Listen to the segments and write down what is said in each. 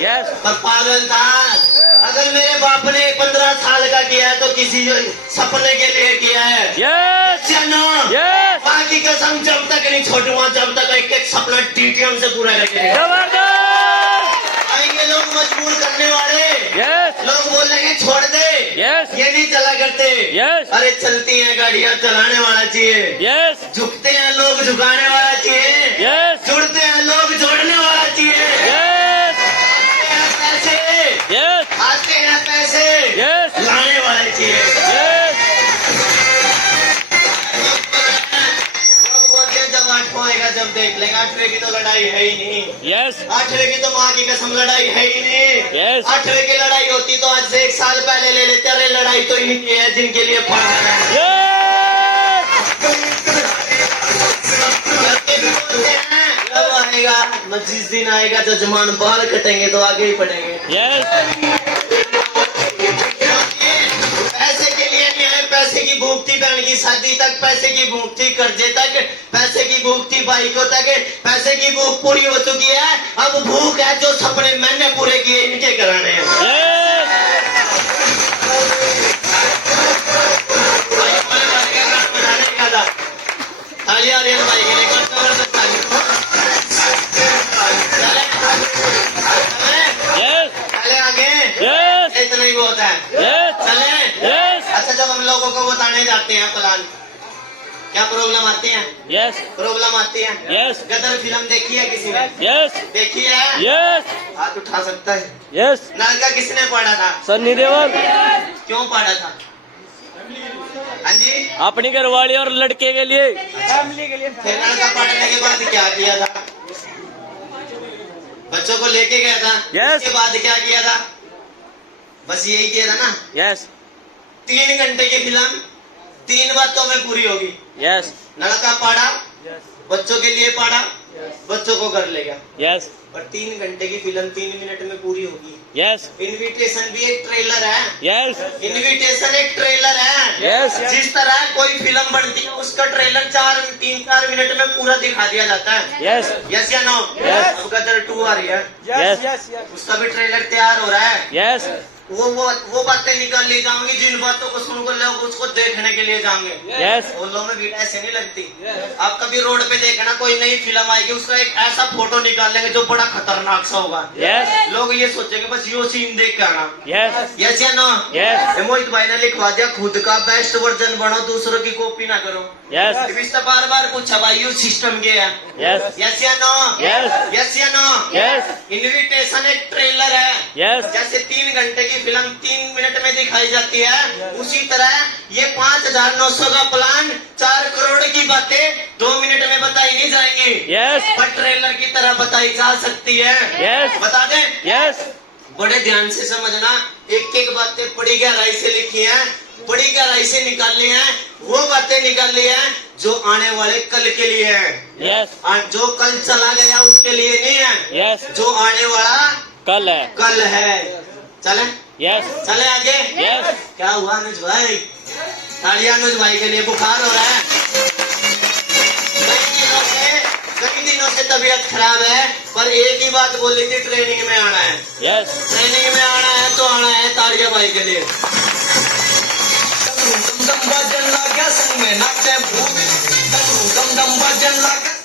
Yes पर पागल था। अगर मेरे बाप ने 15 साल का किया है तो किसी सपने के लिए किया है। यस या नो? यस बाकी कसम जब तक नहीं छोड़ूंगा, जब तक एक एक सपना टीटीएम से पूरा करके जबरदस्त आएंगे लोग मजबूर करने वाले। यस लोग बोलेंगे छोड़ दे, यस ये नहीं चला करते। यस अरे चलती हैं गाड़ियां, चलाने वाला चाहिए। यस झुकते हैं लोग, झुकाने वाला चाहिए। यस जुड़ते हैं लोग, जोड़ने वाला चाहिए। यस पैसे यस आते हैं, पैसे यस लाने वाले चाहिए। यस लोग बोलते हैं जब 8वां आएगा जब देख लेंगे। 8वें की तो लड़ाई है ही नहीं। यस 8वें की तो माँ की कसम लड़ाई है ही नहीं। यस 8वें की लड़ाई होती तो आज से 1 साल पहले ले लेते। अरे लड़ाई तो इनकी है जिनके लिए पढ़ रहे हैं। कब आएगा? जिस दिन आएगा जजमान बाल कटेंगे तो आगे ही पड़ेंगे। यस पैसे के लिए नहीं आए, पैसे की भूख थी बहन की शादी तक, पैसे की भूख थी कर्जे तक, पैसे की भूख थी बाइकों तक, पैसे की भूख पूरी हो चुकी है। अब भूख है जो सपने मैंने पूरे किए इनके कराने हैं। तालियां आर्यन भाई के लिए जबरदस्त तालियां। यस चले आगे, यस इतना ही बहुत है। यस चले। यस अच्छा जब हम लोगों को बताने जाते हैं प्लान, क्या प्रॉब्लम आती है? यस प्रॉब्लम आती है। यस गदर फिल्म देखी है किसी ने? यस देखी है? यस हाथ उठा सकता है। यस नलका किसने पढ़ा था? सन्नी देओल क्यों पढ़ा था? हाँ जी। अपनी घरवाली और लड़के के लिए फिर नलका पढ़ने के बाद क्या किया था? बच्चों को लेके गया था। Yes. उसके बाद क्या किया था? बस यही किया था ना। यस 3 घंटे की फिल्म 3 बातों में पूरी होगी। यस लड़का पढ़ा, बच्चों के लिए पढ़ा, बच्चों को कर लेगा। यस और 3 घंटे की फिल्म 3 मिनट में पूरी होगी। यस इनविटेशन भी एक ट्रेलर है। यस इनविटेशन एक ट्रेलर है। यस जिस तरह कोई फिल्म बनती है उसका ट्रेलर 3-4 मिनट में पूरा दिखा दिया जाता है। यस यस या नो? Yes. अब गदर 2 आ रही है, यस उसका भी ट्रेलर तैयार हो रहा है। यस वो बातें निकाल ली जाऊंगी जिन बातों को सुनकर लोग उसको देखने के लिए जाएंगे। यस बोलो में भीड़ ऐसे नहीं लगती। आप कभी रोड पे देखना कोई नई फिल्म आएगी, उसका एक ऐसा फोटो निकाल लेंगे जो बड़ा खतरनाक सा होगा। यस लोग ये सोचेंगे बस यो सीन देख के आना। यस यस या नो? यस मोहित भाई ने लिखवा दिया खुद का बेस्ट वर्जन बनो, दूसरों की कॉपी ना करो। यस इस तो बार बार पूछा भाई यू सिस्टम क्या है? यस यस या नो? यस यस या नो? यस इनविटेशन एक ट्रेलर है। यस जैसे 3 घंटे की फिल्म 3 मिनट में दिखाई जाती है, उसी तरह ये 5,900 का प्लान 4 करोड़ की बातें 2 मिनट में बताई नहीं जाएंगी। यस पर ट्रेलर की तरह बताई जा सकती है। यस बता दें? यस बड़े ध्यान से समझना, एक एक बातें बड़ी गहराई से लिखी हैं, बड़ी गहराई से निकालनी है। वो बातें निकालनी है जो आने वाले कल के लिए है। यस जो कल चला गया उसके लिए नहीं है, यस जो आने वाला कल है कल है। चले यस चले आगे। यस क्या हुआ अनुज भाई? तालियां अनुज भाई के लिए। बुखार हो रहा है, कई दिनों से तबीयत खराब है, पर एक ही बात बोली थी, ट्रेनिंग में आना है। यस ट्रेनिंग में आना है तो आना है। तालियां भाई के लिए। संग में नाचे भूत, दम दम बजन लगा।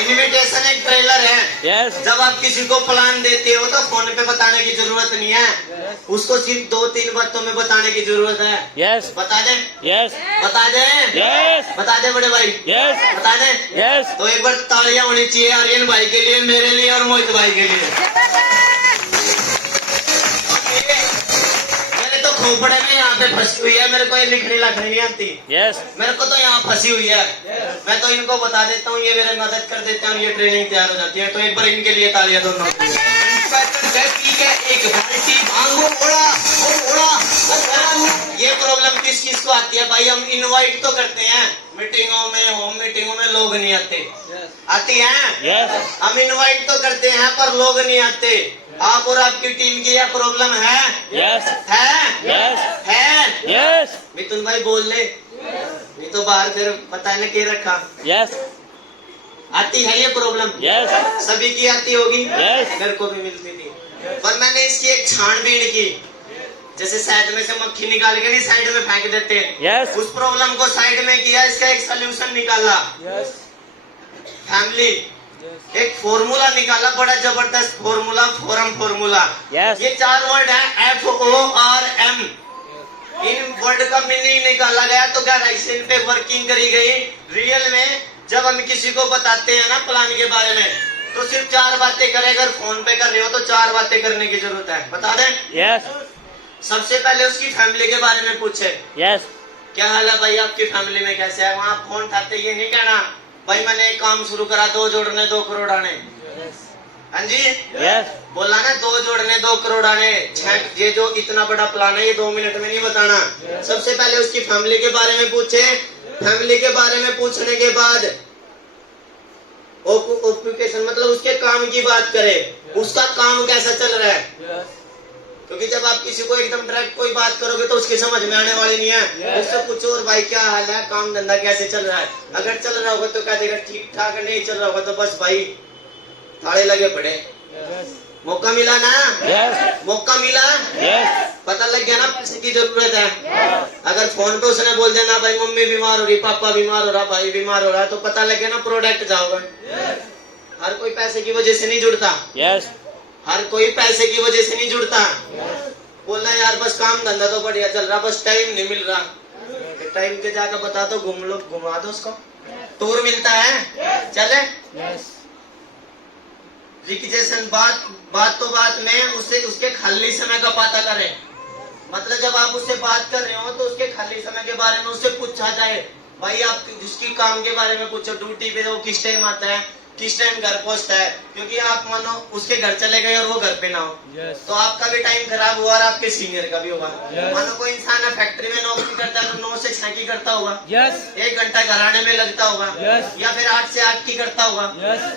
इनविटेशन एक ट्रेलर है। यस जब आप किसी को प्लान देते हो तो फोन पे बताने की जरूरत नहीं है, उसको सिर्फ 2-3 बातों में बताने की जरूरत है। यस बता दे, यस बता दे, यस बता दे बड़े भाई, यस बता दे। यस तो एक बार तालियां होनी चाहिए आर्यन भाई के लिए, मेरे लिए और मोहित भाई के लिए। मेरे तो खोपड़े में यहाँ पे फंसी हुई है, मेरे को ये लिखने लिखनी नहीं आती। यस मेरे को तो यहाँ फंसी हुई है। मैं तो इनको बता देता हूँ, ये मेरे मदद कर देते हैं और ये ट्रेनिंग तैयार हो जाती है। तो एक बार इनके लिए तालियां दोनों। एक बाल्टी भांगो ओड़ा। ये प्रॉब्लम किस चीज को आती है भाई? हम इनवाइट तो करते हैं मीटिंगों में, होम मीटिंगों में, लोग नहीं आते। आती हैं? यस हम इनवाइट तो करते हैं पर लोग नहीं आते। आप और आपकी टीम की यह प्रॉब्लम है? यस है? यस है? यस मिथुन भाई बोल ले, नहीं तो बाहर फिर पता है ना के रखा। यस आती है ये प्रॉब्लम, यस सभी की आती होगी, Yes. मेरे को भी मिलती थी, पर मैंने इसकी एक छानबीन की। जैसे साइड में से मक्खी निकाल के नहीं साइड में फेंक देते हैं, यस उस प्रॉब्लम को साइड में किया, इसका एक सोल्यूशन निकाला। यस फैमिली एक फॉर्मूला निकाला, बड़ा जबरदस्त फॉर्मूला, फॉर्मूला। Yes. ये 4 वर्ड है FORM। इन वर्ड का मीनिंग निकाला गया तो क्या इन पे वर्किंग करी गई। रियल में जब हम किसी को बताते हैं ना प्लान के बारे में, तो सिर्फ 4 बातें करें। अगर फोन पे कर रहे हो तो 4 बातें करने की जरूरत है, बता दें। यस सबसे पहले उसकी फैमिली के बारे में पूछे, यस क्या हाल है भाई, आपकी फैमिली में कैसे है। वहाँ फोन उठाते ये नहीं कहना भाई मैंने एक काम शुरू करा, 2 जोड़ने 2 करोड़ आने। हाँ जी, यस बोला ना 2 जोड़ने 2 करोड़ आने। ये जो इतना बड़ा प्लान है ये 2 मिनट में नहीं बताना। सबसे पहले उसकी फैमिली के बारे में पूछे। फैमिली के बारे में पूछने के बाद ऑक्यूपेशन मतलब उसके काम की बात करें, उसका काम कैसा चल रहा है। क्योंकि जब आप किसी को एकदम डायरेक्ट कोई बात करोगे तो उसकी समझ में आने वाली नहीं है। उससे पूछो और भाई क्या हाल है, काम धंधा कैसे चल रहा है। अगर चल रहा होगा तो कह देगा ठीक ठाक, नहीं चल रहा होगा तो बस भाई ताले लगे पड़े। मौका मिला ना, यस मौका मिला, यस पता लग गया ना पैसे की जरूरत है। अगर फोन पे उसने बोल देना भाई मम्मी बीमार हो रही, पापा बीमार हो रहा, भाई बीमार हो रहा, तो पता लग गया ना प्रोडक्ट जाओगे। हर कोई पैसे की वजह से नहीं जुड़ता, यस हर कोई पैसे की वजह से नहीं जुड़ता। बोलना यार बस काम धंधा तो बढ़िया चल रहा, बस टाइम नहीं मिल रहा। टाइम के जाकर बता दो, घुमा दो उसको, टूर मिलता है चले। रिक्वेशन बात में उससे उसके खाली समय का पता करें। मतलब जब आप उससे बात कर रहे हो तो उसके खाली समय के बारे में उससे पूछा जाए, भाई आप जिसकी काम के बारे में पूछो, ड्यूटी पे वो किस टाइम आता है, किस टाइम घर पहुंचता है। क्योंकि आप मानो उसके घर चले गए और वो घर पे ना हो, तो आपका भी टाइम खराब हुआ और आपके सीनियर का भी होगा। मानो कोई इंसान है फैक्ट्री में नौकरी करता है तो 9 से 6 की करता होगा, 1 घंटा घर आने में लगता होगा, या फिर 8 से 8 की करता होगा,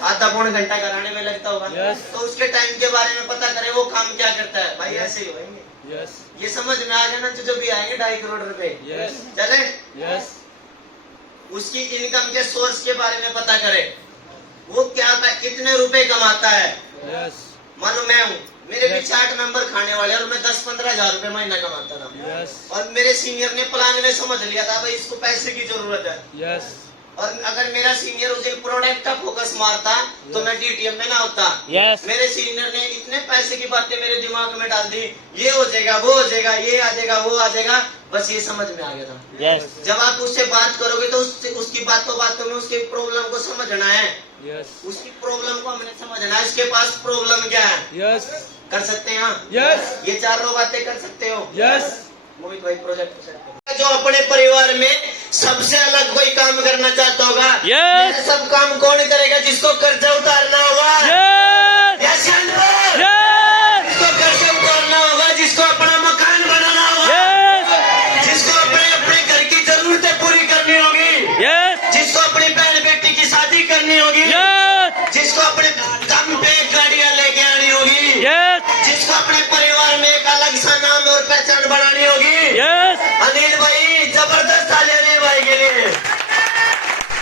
आधा पौन घंटा घर आने में लगता होगा। तो उसके टाइम के बारे में पता करें वो काम क्या करता है। भाई ऐसे ही होंगे, ये समझ में आ गया ना। जो भी आएंगे 2.5 करोड़ रुपए चले। उसकी इनकम के सोर्स के बारे में पता करें, वो क्या कितने रुपए कमाता है। मानो मैं हूँ, मेरे पीछे 8 मेंबर खाने वाले और मैं 10-15 हजार रुपए महीना कमाता था। और मेरे सीनियर ने प्लान में समझ लिया था भाई इसको पैसे की जरूरत है। और अगर मेरा सीनियर उस दिन प्रोडक्ट का फोकस मारता तो मैं DTM में ना होता। मेरे सीनियर ने इतने पैसे की बातें मेरे दिमाग में डाल दी, ये हो जाएगा, वो हो जाएगा, ये आ जाएगा, वो आ जाएगा, बस ये समझ में आ गया था। जब आप उससे बात करोगे तो उसकी बातों में उसकी प्रॉब्लम को समझना है। उसकी प्रॉब्लम को हमने समझना है, उसके पास प्रॉब्लम क्या है। कर सकते हैं ये 4 बातें कर सकते हो। मोहित भाई प्रोजेक्ट जो अपने परिवार में सबसे अलग कोई काम करना चाहता होगा। Yes. सब काम कौन करेगा? जिसको कर्जा उतारना होगा। यस जिसको कर्जा उतारना होगा, जिसको अपना मकान बनाना होगा, जिसको अपने घर की जरूरतें पूरी करनी होगी, जिसको अपनी बहन बेटी की शादी करनी होगी, जिसको अपने दम पे गाड़ियां लेके आनी होगी, जिसको अपने परिवार में एक अलग सा नाम और पहचान बनानी होगी। अनिल भाई जबरदस्त तालियां अनिल भाई के लिए।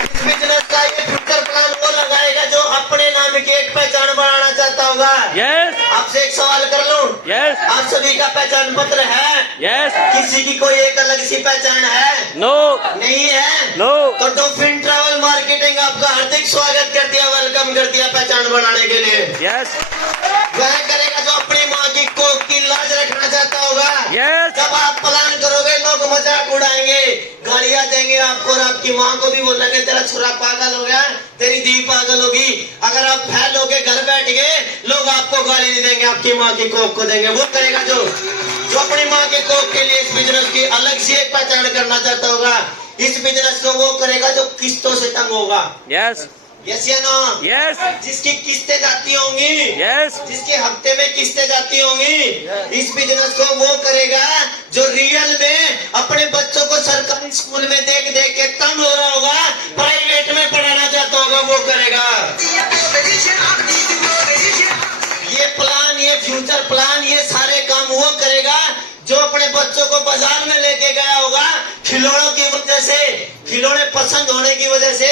इस बिजनेस का ये फ्यूचर प्लान वो लगाएगा जो अपने नाम की एक पहचान बनाना चाहता होगा। आपसे एक सवाल कर लूं, आप सभी का पहचान पत्र है? किसी की कोई एक अलग सी पहचान है? नो नहीं है। तो डॉल्फिन ट्रैवल मार्केटिंग आपका हार्दिक स्वागत कर दिया, वेलकम कर दिया पहचान बनाने के लिए। वह करेगा जो अपनी माँ की कोख की लाज रखना चाहता होगा। जब आप प्लान करोगे लोग मजाक उड़ाएंगे, गालियां देंगे आपको और आपकी माँ को भी बोलेंगे तेरा छुरा पागल हो गया, तेरी दी पागल होगी। अगर आप फैल होके घर बैठ गए लोग आपको गाली नहीं देंगे, आपकी माँ की कोख को देंगे। वो करेगा जो अपनी माँ के कोख के लिए इस बिजनेस की अलग सी एक पहचान करना चाहता होगा। इस बिजनेस को वो करेगा जो किस्तों से तंग होगा। यस या नो? जिसकी किस्तें जाती होंगी, जिसके हफ्ते में किस्तें जाती होंगी, इस बिजनेस को वो करेगा जो रियल में अपने बच्चों को सरकारी स्कूल में देख देख के तंग हो रहा होगा, प्राइवेट में पढ़ाना चाहता होगा, वो करेगा। ये प्लान, ये फ्यूचर प्लान, ये सारे काम वो करेगा जो अपने बच्चों को बाजार में लेके पसंद होने की वजह से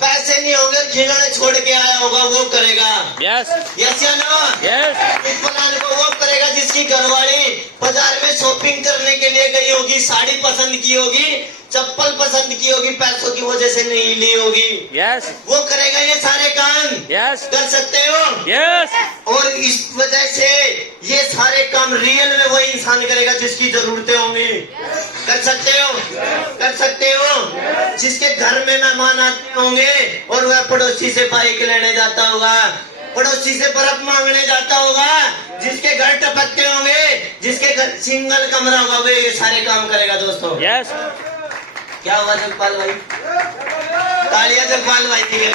पैसे नहीं होंगे, खिलौने छोड़ के आया होगा, वो करेगा। यस यस या नो? यस इस प्लान को वो करेगा जिसकी घरवाली बाजार में शॉपिंग करने के लिए गई होगी, साड़ी पसंद की होगी, चप्पल पसंद की होगी, पैसों की वजह से नहीं ली होगी, यस वो करेगा ये सारे काम। यस कर सकते हो? यस और इस वजह से ये सारे काम रियल में वही इंसान करेगा जिसकी जरूरतें होंगी। कर सकते हो? कर सकते हो? जिसके घर में मेहमान आते होंगे और वह पड़ोसी से बाइक लेने जाता होगा, पड़ोसी से बर्फ मांगने जाता होगा, जिसके घर टपकते होंगे, जिसके घर सिंगल कमरा होगा, वे ये सारे काम करेगा दोस्तों। यस क्या हुआ जगपाल भाई? तालियां जगपाल भाई के लिए।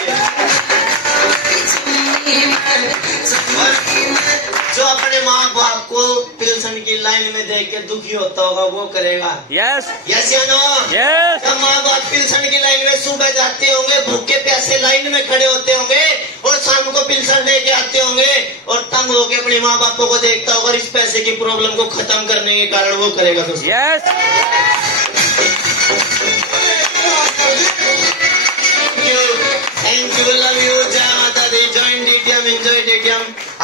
और जो अपने माँ बाप को पेंशन की लाइन में देख के दुखी होता होगा, वो करेगा। यस यस या नो? यस जब माँ बाप पेंशन की लाइन में सुबह जाते होंगे, भूखे प्यासे लाइन में खड़े होते होंगे और शाम को पेंशन लेके आते होंगे और तंग होके अपने माँ बापों को देखता होगा और इस पैसे की प्रॉब्लम को खत्म करने के कारण वो करेगा दोस्तों। यस